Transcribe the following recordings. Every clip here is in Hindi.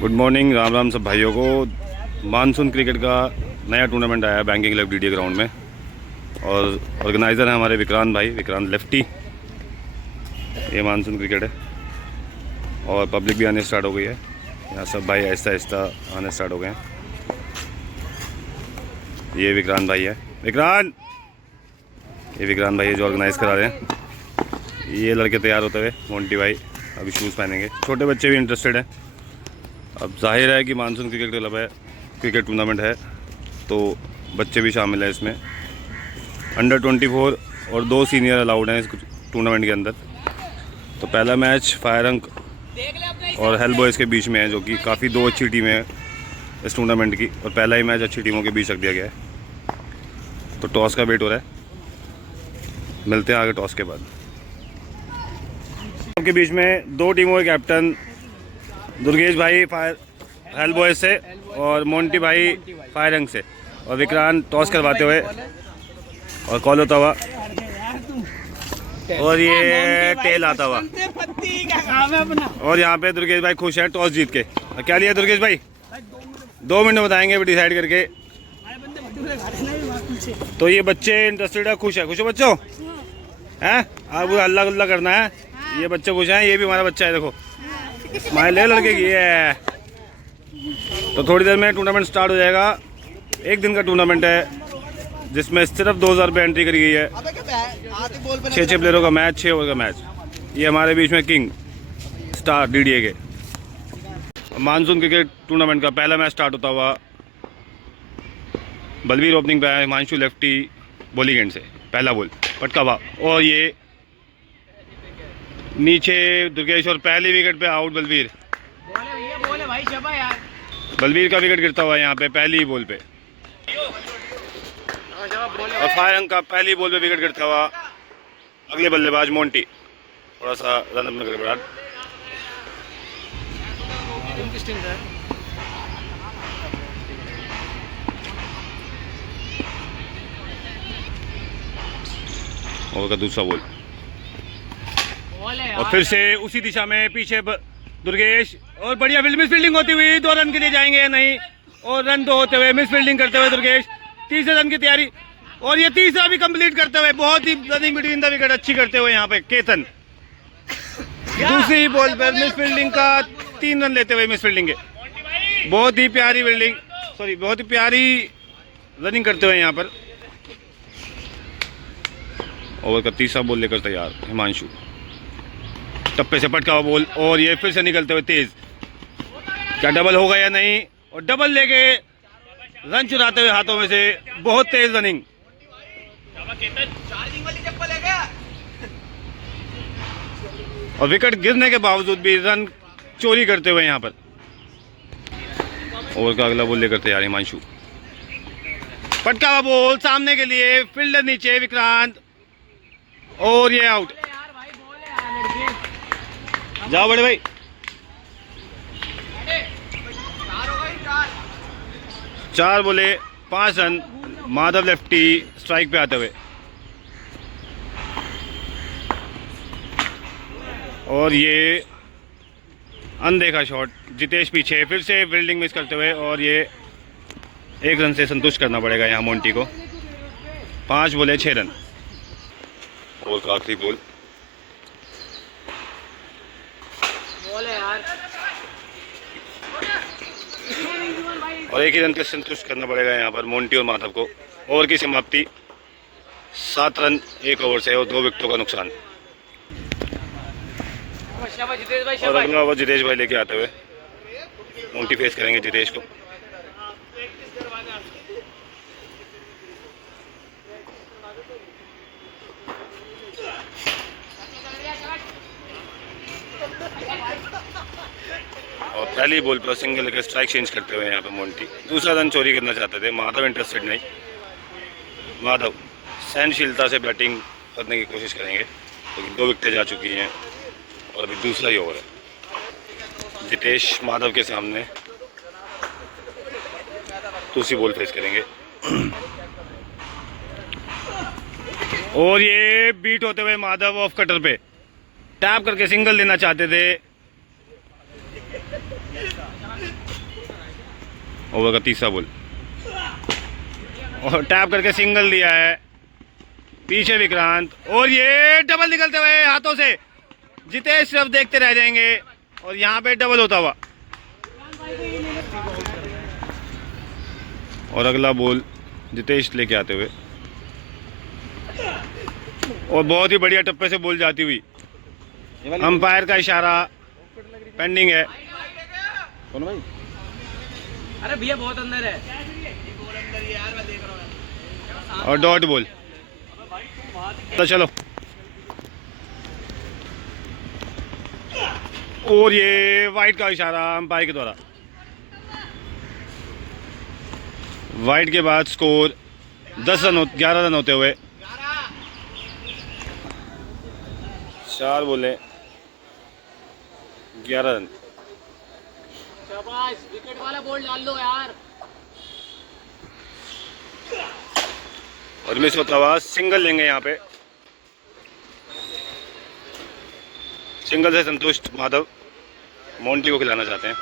गुड मॉर्निंग, राम राम सब भाइयों को। मानसून क्रिकेट का नया टूर्नामेंट आया है बैंकिंग क्लब डीडी ग्राउंड में और ऑर्गेनाइज़र हैं हमारे विक्रांत भाई, विक्रांत लेफ्टी। ये मानसून क्रिकेट है और पब्लिक भी आने स्टार्ट हो गई है। यहाँ सब भाई आहिस्ता आहिस्ता आने स्टार्ट हो गए हैं। ये विक्रांत भाई है, ये विक्रांत भाई है जो ऑर्गेनाइज़ करा रहे हैं। ये लड़के तैयार होते हुए, मोंटी भाई अभी शूज़ पहनेंगे। छोटे बच्चे भी इंटरेस्टेड हैं। अब जाहिर है कि मानसून क्रिकेट क्लब है, क्रिकेट टूर्नामेंट है तो बच्चे भी शामिल हैं इसमें। अंडर 24 और 2 सीनियर अलाउड हैं इस टूर्नामेंट के अंदर। तो पहला मैच फायर अंक और हेल बॉयज़ के बीच में है, जो कि काफ़ी 2 अच्छी टीमें हैं इस टूर्नामेंट की, और पहला ही मैच अच्छी टीमों के बीच रख दिया गया है। तो टॉस का वेट हो रहा है, मिलते हैं आगे टॉस के बाद। के बीच में 2 टीमों के कैप्टन दुर्गेश भाई फायर हेल बॉयज़ से और मोंटी भाई फायर अंक से, और विक्रांत टॉस करवाते हुए और कॉल होता हुआ और ये टेल आता हुआ। और यहाँ पे दुर्गेश भाई खुश हैं टॉस जीत के। क्या लिया दुर्गेश भाई? 2 मिनट में बताएंगे डिसाइड करके। तो ये बच्चे इंटरेस्टेड है, खुश है बच्चों हैं। अब अल्लाह गुल्ला करना है, ये बच्चे खुश हैं। ये भी हमारा बच्चा है, देखो स्माइल है लड़के की है। तो थोड़ी देर में टूर्नामेंट स्टार्ट हो जाएगा। 1 दिन का टूर्नामेंट है जिसमें सिर्फ 2000 रुपये एंट्री करी गई है। 6 प्लेयरों का मैच, 6 ओवर का मैच। ये हमारे बीच में किंग स्टार डीडीए के मानसून क्रिकेट टूर्नामेंट का पहला मैच स्टार्ट होता हुआ। बलवीर ओपनिंग पे है, हिमांशु लेफ्टी बॉलिंग एंड से पहला बॉल पटका हुआ, और ये नीचे दुर्गेश और पहली विकेट पे आउट बलवीर। बलवीर का विकेट गिरता हुआ यहाँ पे पहली बॉल पे, और फायर अंक का पहली बॉल पे विकेट गिरता हुआ अगले बल्लेबाज मोंटी। थोड़ा सा रन अपने गड़बड़ाहट। ओवर का दूसरा बॉल, और फिर से उसी दिशा में पीछे दुर्गेश, और बढ़िया मिस फील्डिंग होती हुई 2 रन के लिए जाएंगे या नहीं, और रन 2 होते हुए मिस फील्डिंग करते हुए दुर्गेश तीसरे रन की तैयारी, और ये तीसरा भी कंप्लीट करते हुए बहुत ही रनिंग बिटवीन द विकेट अच्छी करते हुए यहाँ पे केतन दूसरी बॉल पर मिस फील्डिंग का 3 रन लेते हुए मिस फील्डिंग के बहुत ही प्यारी फील्डिंग, बहुत ही प्यारी रनिंग करते हुए यहाँ पर। ओवर का तीसरा बॉल लेकर तैयार हिमांशु, टप्पे से पटका हुआ बॉल, और ये फिर से निकलते हुए तेज। क्या डबल होगा या नहीं? और डबल लेके रन चुराते हुए हाथों में से बहुत तेज रनिंग। और विकेट गिरने के बावजूद भी रन चोरी करते हुए यहाँ पर। ओवर का अगला बॉल लेकर तैयार हिमांशु, पटका हुआ बॉल सामने के लिए, फील्डर नीचे विक्रांत, और ये आउट। जाओ बड़े भाई। 4 बोले 5 रन, माधव लेफ्टी स्ट्राइक पे आते हुए, और ये अनदेखा शॉट। जितेश पीछे फिर से फील्डिंग मिस करते हुए, और ये 1 रन से संतुष्ट करना पड़ेगा यहाँ मोंटी को। 5 बोले 6 रन। ओवर का आखिरी बॉल, और 1 ही रन से संतुष्ट करना पड़ेगा यहाँ पर मोंटी और माधव को। ओवर की समाप्ति 7 रन 1 ओवर से, और 2 विकेटों का नुकसान। और अगला ओवर जितेश भाई लेके आते हुए मोंटी फेस करेंगे जितेश को। और पहली बॉल पर सिंगल लेकर स्ट्राइक चेंज करते हुए यहाँ पे मोंटी दूसरा रन चोरी करना चाहते थे। माधव इंटरेस्टेड नहीं, माधव सहनशीलता से बैटिंग करने की कोशिश करेंगे, लेकिन 2 विकेटें जा चुकी हैं और अभी दूसरा ही ओवर है। जितेश माधव के सामने दूसरी बॉल फेस करेंगे, और ये बीट होते हुए माधव ऑफ कटर पे टैप करके सिंगल लेना चाहते थे। ओवर का तीसरा बॉल और टैप करके सिंगल दिया है, पीछे विक्रांत और ये डबल निकलते हुए हाथों से। जितेश सिर्फ देखते रह जाएंगे और यहाँ पे डबल होता हुआ। और अगला बॉल जितेश लेके आते हुए और बहुत ही बढ़िया टप्पे से बॉल जाती हुई। अंपायर का इशारा पेंडिंग है। कौन भाई? अरे भैया बहुत अंदर है। और डॉट बॉल। तो चलो और ये वाइट का इशारा अंपायर के द्वारा। वाइट के बाद स्कोर 11 रन होते हुए 4 बोले 11 रन। शाबाश, विकेट वाला बॉल डाल लो यार। और मिस होता हुआ सिंगल लेंगे यहाँ पे। सिंगल से संतुष्ट माधव मोंटी को खिलाना चाहते हैं।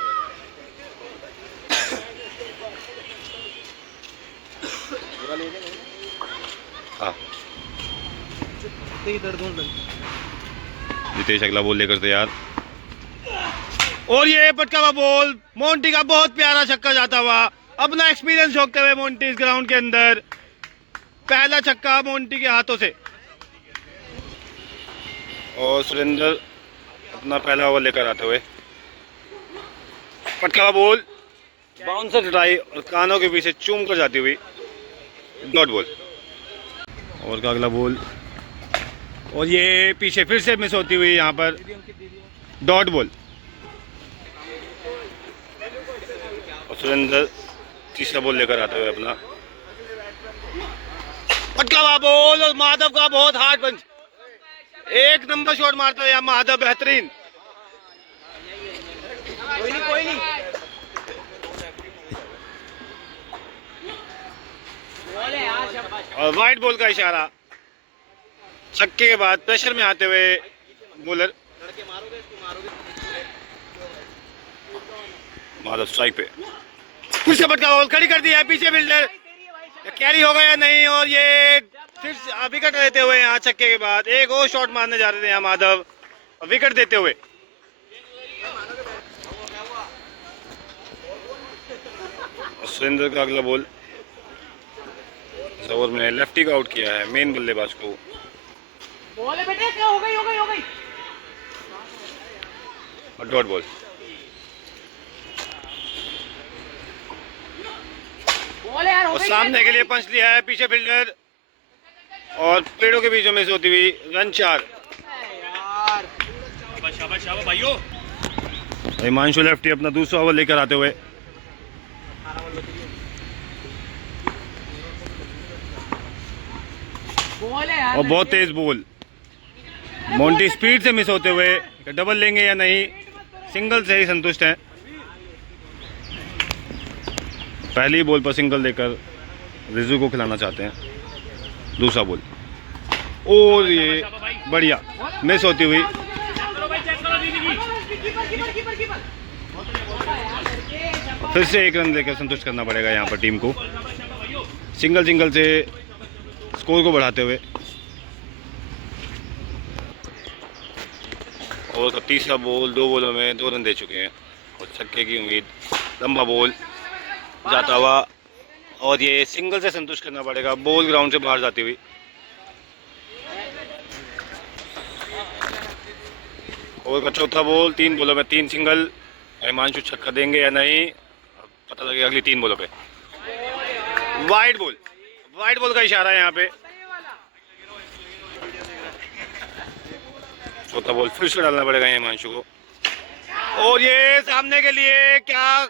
हाँ जितेश अगला बॉल लेकर तैयार और ये पटका हुआ बॉल मोंटी का बहुत प्यारा छक्का जाता हुआ। अपना एक्सपीरियंस झोंकते हुए मोंटी इस ग्राउंड के अंदर। पहला छक्का मोंटी के हाथों से और सुरेंद्र अपना पहला ओवर लेकर आते हुए। पटका हुआ बॉल बाउंसर ट्राई और कानों के पीछे चूम कर जाती हुई डॉट बॉल। और का अगला बॉल और ये पीछे फिर से मिस होती हुई यहाँ पर डॉट बॉल। और सुरेंद्र तीसरा बॉल लेकर आते हुए अपना पटका हुआ बॉल और माधव का बहुत हार्ड पंच। एक नंबर शॉट मारते हुए माधव बेहतरीन। कोई नहीं। और वाइट बॉल का इशारा। छक्के के बाद प्रेशर में आते हुए बॉलर माधव स्ट्राइक पे फिर से पटका बॉल खड़ी कर दिया है। पीछे बिल्डर कैरी होगा या नहीं और ये फिर से विकेट लेते हुए यहाँ छक्के के बाद एक और शॉट मारने जा रहे थे यहाँ माधव विकेट देते हुए। सुरेंद्र का अगला बॉल ओवर में लेफ्टी का आउट किया है मेन बल्लेबाज को। बॉल है बेटे, क्या हो गई। और डॉट बॉल। बॉल है यार, और सामने के लिए पंच लिया है पीछे फील्डर और पेड़ों के बीचों में से होती हुई रन 4। शाबाश भाइयों। हिमांशु लेफ्टी अपना दूसरा ओवर लेकर आते हुए बॉल है यार। और बहुत तेज बॉल मोंटी स्पीड से मिस होते हुए डबल लेंगे या नहीं। सिंगल से ही संतुष्ट हैं। पहली बॉल पर सिंगल देकर रिजू को खिलाना चाहते हैं। दूसरा बॉल और ये बढ़िया मिस होती हुई। फिर से एक रन देकर संतुष्ट करना पड़ेगा यहाँ पर टीम को। सिंगल से स्कोर को बढ़ाते हुए। और का तीसरा बॉल 2 बॉलों में 2 रन दे चुके हैं और छक्के की उम्मीद। लंबा बॉल जाता हुआ और ये सिंगल से संतुष्ट करना पड़ेगा। बॉल ग्राउंड से बाहर जाती हुई। और का चौथा बॉल 3 बॉलों में 3 सिंगल। हिमांशु छक्का देंगे या नहीं पता लगेगा अगली 3 बॉलों पे। वाइड बॉल का इशारा है यहाँ पे। चौथा बॉल फिर से डालना पड़ेगा हिमांशु को। और ये सामने के लिए क्या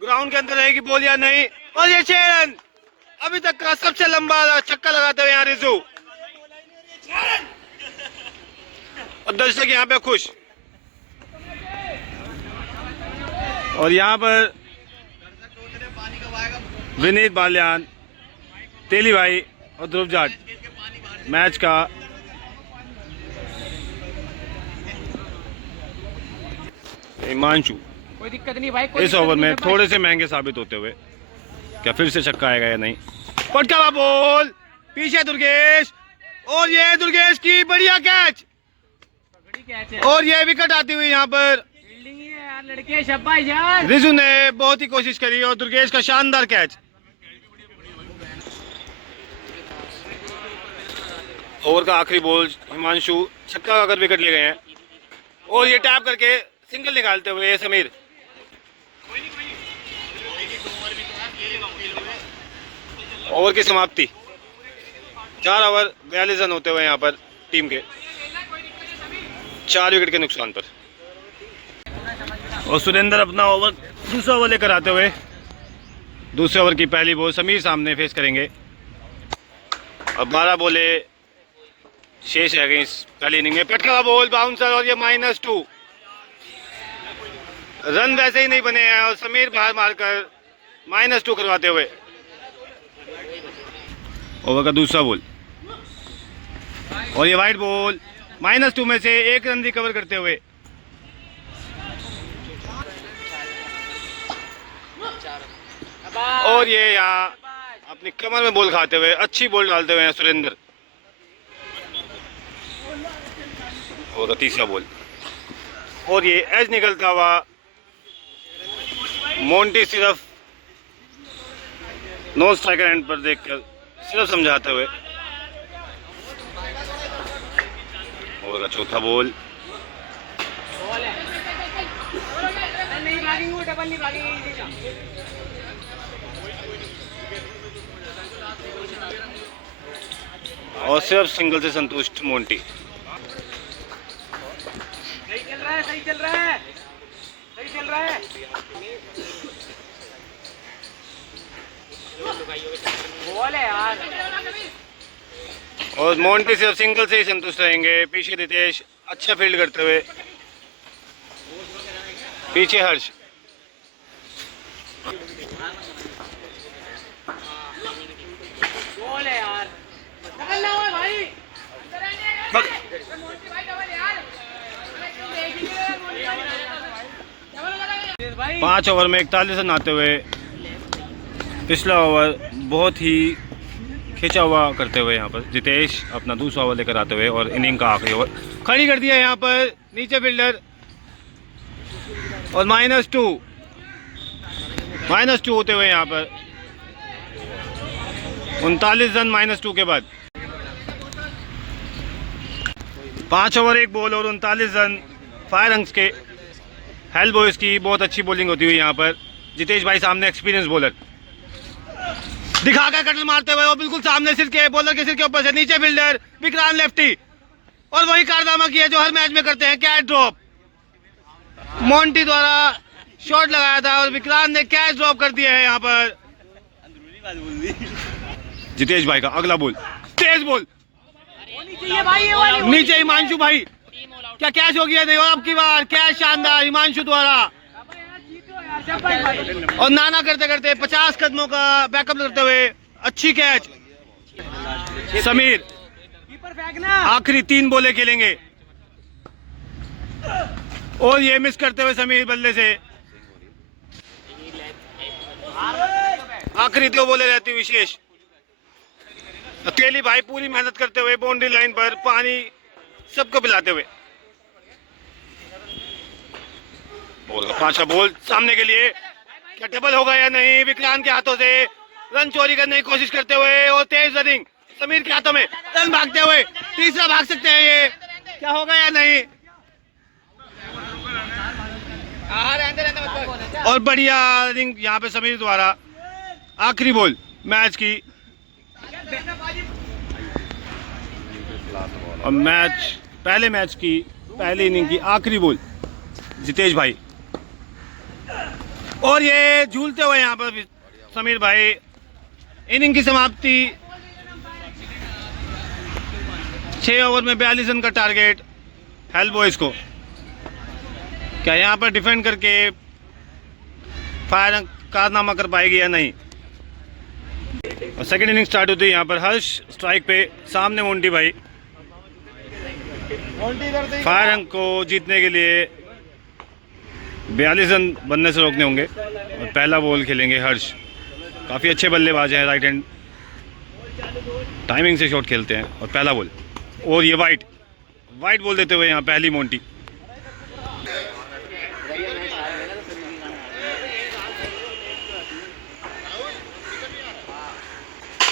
ग्राउंड के अंदर रहेगी बॉल या नहीं। और ये 6 रन अभी तक का सबसे लंबा छक्का लगाते हुए यहाँ रिजू। और दर्शक यहाँ पे खुश। और यहाँ पर विनीत बाल्यान, तेली भाई और ध्रुव जाट मैच का हिमांशु कोई दिक्कत नहीं भाई, कोई इस ओवर में थोड़े से महंगे साबित होते हुए क्या फिर से छक्का आएगा या नहीं। पटका हुआ बॉल, पीछे दुर्गेश, और ये दुर्गेश की बढ़िया कैच, और ये विकेट आती हुई यहाँ पर फील्डिंग ही है यार लड़के, शाबाश यार। रिजू ने बहुत ही कोशिश करी और दुर्गेश का शानदार कैच। ओवर का आखिरी बॉल हिमांशु छक्का अगर विकेट ले गए हैं, और ये टैप करके सिंगल निकालते हुए समीर। ओवर की समाप्ति, 4 ओवर 42 रन होते हुए यहाँ पर टीम के 4 विकेट के नुकसान पर। और सुरेंद्र अपना ओवर दूसरा ओवर लेकर आते हुए दूसरे ओवर की पहली बॉल समीर सामने फेस करेंगे। अब 12 बॉले शेष रह गई इस पहली इनिंग में। पटका बॉल बाउंसर, और ये -2 रन वैसे ही नहीं बने हैं, और समीर बाहर मारकर -2 करवाते हुए। ओवर का दूसरा बॉल, और ये वाइड बॉल, -2 में से 1 रन रिकवर करते हुए। और ये यहाँ अपनी कमर में बॉल खाते हुए अच्छी बॉल डालते हुए हैं सुरेंद्र। और तीसरा बॉल, और ये एज निकलता हुआ मोंटी सिर्फ नो स्ट्राइकर एंड पर देखकर सिर्फ समझाते हुए। और चौथा बॉल, और सिर्फ सिंगल से संतुष्ट मोंटी। सही चल रहा है, सही चल रहा है, सही चल रहा है। बॉल है यार। और मोंटी सिर्फ सिंगल से ही संतुष्ट रहेंगे। पीछे रितेश अच्छा फील्ड करते हुए, पीछे हर्ष। बॉल है यार, निकलना हुआ भाई। 5 ओवर में 41 रन आते हुए पिछला ओवर बहुत ही खिंचा हुआ करते हुए यहाँ पर जितेश अपना दूसरा ओवर लेकर आते हुए, और इनिंग का आखिरी ओवर खड़ी कर दिया यहाँ पर नीचे फील्डर, और -2 होते हुए यहाँ पर 39 रन -2 के बाद। 5 ओवर 1 बॉल और 39 रन। फायर अंक्स के हेल बॉयज की बहुत अच्छी बॉलिंग होती हुई यहाँ पर। जितेश भाई सामने एक्सपीरियंस बॉलर, दिखाकर कटल मारते हुए वो बिल्कुल सामने सिर के बॉलर के सिर के ऊपर से नीचे फील्डर विक्रांत लेफ्टी, और वही कारनामा किया जो हर मैच में करते हैं, कैच ड्रॉप। मोंटी द्वारा शॉट लगाया था और विक्रांत ने कैच ड्रॉप कर दिया है यहाँ पर। जितेश भाई का अगला बॉल, तेज बॉल, नीचे हिमांशु भाई, क्या कैच हो गया? नहीं, और अब की बार कैच शानदार हिमांशु द्वारा, और नाना करते करते 50 कदमों का बैकअप करते हुए अच्छी कैच। समीर आखिरी 3 बॉलें खेलेंगे, और ये मिस करते हुए समीर बल्ले से आखिरी 2 बॉलें रहती हुई शेष। अकेली भाई पूरी मेहनत करते हुए बाउंड्री लाइन पर पानी सबको पिलाते हुए। बॉल का 5वां बॉल सामने के लिए, क्या डबल होगा या नहीं? विक्रांत के हाथों से रन चोरी करने की कोशिश करते हुए, और तेज रनिंग समीर के हाथों में, रन भागते हुए तीसरा भाग सकते हैं, ये क्या होगा या नहीं? और बढ़िया रनिंग यहाँ पे समीर द्वारा। आखिरी बॉल मैच की, और पहले मैच की पहली इनिंग की आखिरी बॉल जितेश भाई, और ये झूलते हुए यहाँ पर समीर भाई। इनिंग की समाप्ति, 6 ओवर में 42 रन का टारगेट हेल बॉयज को। क्या यहाँ पर डिफेंड करके फायर कारनामा कर पाएगी या नहीं? और सेकेंड इनिंग स्टार्ट होती है यहाँ पर हर्ष स्ट्राइक पे, सामने मोंटी भाई। फायर अंक को जीतने के लिए 42 रन बनने से रोकने होंगे। और पहला बॉल खेलेंगे हर्ष, काफ़ी अच्छे बल्लेबाज हैं, राइट हैंड टाइमिंग से शॉट खेलते हैं। और पहला बॉल, और ये वाइट बॉल देते हुए यहाँ पहली मोंटी।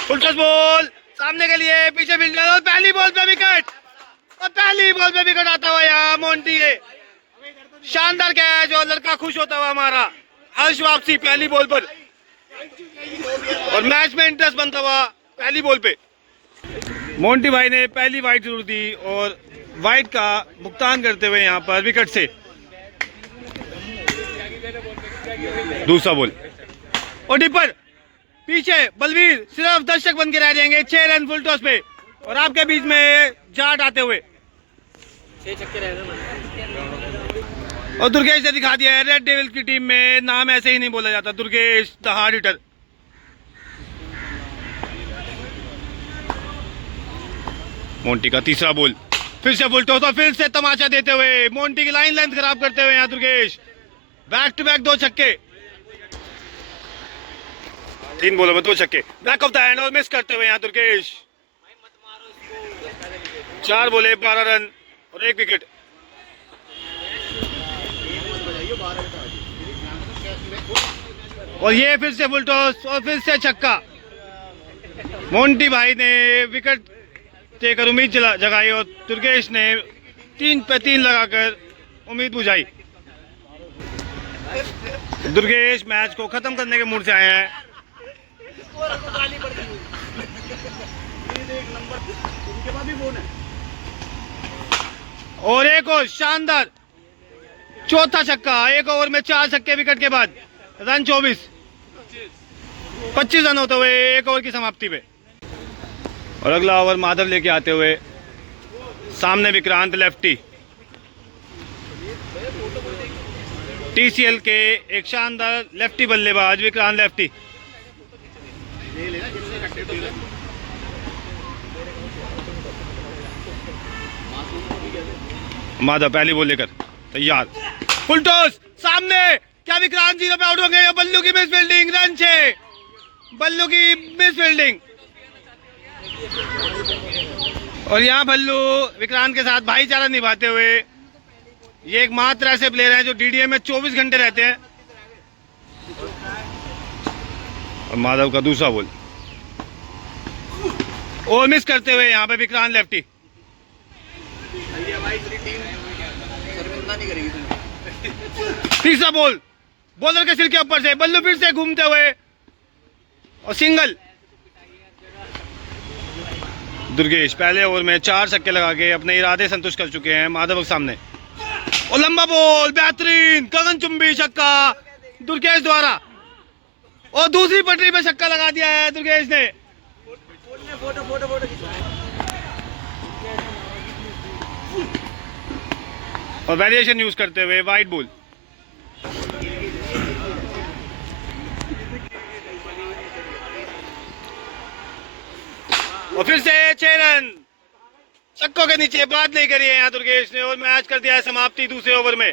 फुल टॉस बॉल सामने के लिए, पीछे फील्डर, और पहली बॉल पे विकेट, और पहली बॉल पे विकेट आता हुआ यहाँ मोंटी है। शानदार कैच और लड़का खुश होता हुआ हमारा हर्ष वापसी पहली बॉल पर, और मैच में इंटरेस्ट बनता हुआ पहली बॉल पे। मोंटी भाई ने पहली वाइट जरूर दी और वाइट का भुगतान करते हुए यहाँ पर विकेट से। दूसरा बॉल और डिपर, पीछे बलवीर सिर्फ दर्शक बन के रह जाएंगे। 6 रन फुल टॉस पे, और आपके बीच में जाट आते हुए 6 छक्के रह गए। और दुर्गेश ने दिखा दिया है, रेड डेविल की टीम में नाम ऐसे ही नहीं बोला जाता, Durgesh the hard hitter. Monty का तीसरा बॉल, फिर से फुल टॉस और फिर से तमाचा देते हुए मोंटी की लाइन लेंथ खराब करते हुए यहाँ दुर्गेश। बैक टू बैक 2 छक्के, 3 बॉलों में 2 छक्के, बैक ऑफ द हैंड और मिस करते हुए यहाँ दुर्गेश। 4 बॉले 12 रन और 1 विकेट। और ये फिर से फुल टॉस और फिर से छक्का। मोंटी भाई ने विकेट देकर उम्मीद जगाई और दुर्गेश ने 3 पे 3 लगाकर उम्मीद बुझाई। दुर्गेश मैच को खत्म करने के मूड से आए हैं। और एक और शानदार चौथा छक्का, 1 ओवर में 4 छक्के विकेट के बाद। रन 25 रन होते हुए 1 ओवर की समाप्ति पे। और अगला ओवर माधव लेके आते हुए, सामने विक्रांत लेफ्टी, टीसीएल के एक शानदार लेफ्टी बल्लेबाज विक्रांत लेफ्टी। माधव पहली बॉल लेकर तैयार, फुल टॉस सामने, क्या विक्रांत 0 पे आउट हो गए? बल्लू की मिस फील्डिंग, रन 6, बल्लू की मिस फील्डिंग। और यहाँ भल्लू विक्रांत के साथ भाईचारा निभाते हुए, ये एकमात्र ऐसे प्लेयर हैं जो डीडीए में 24 घंटे रहते हैं। और माधव का दूसरा बॉल और मिस करते हुए यहाँ पे विक्रांत लेफ्टी। तीसरा बॉल बॉलर के सिर के ऊपर से, बल्लू फिर से घूमते हुए और सिंगल। दुर्गेश पहले ओवर में 4 छक्के लगा के अपने इरादे संतुष्ट कर चुके हैं माधव के सामने। और लंबा बॉल, बेहतरीन गगनचुंबी छक्का दुर्गेश द्वारा, और दूसरी पटरी पे छक्का लगा दिया है दुर्गेश ने। और वेरिएशन यूज करते हुए वाइड बॉल। और फिर से 6 रन छक्कों के नीचे बात नहीं करी है यहाँ दुर्गेश ने, और मैच कर दिया है समाप्ति दूसरे ओवर में।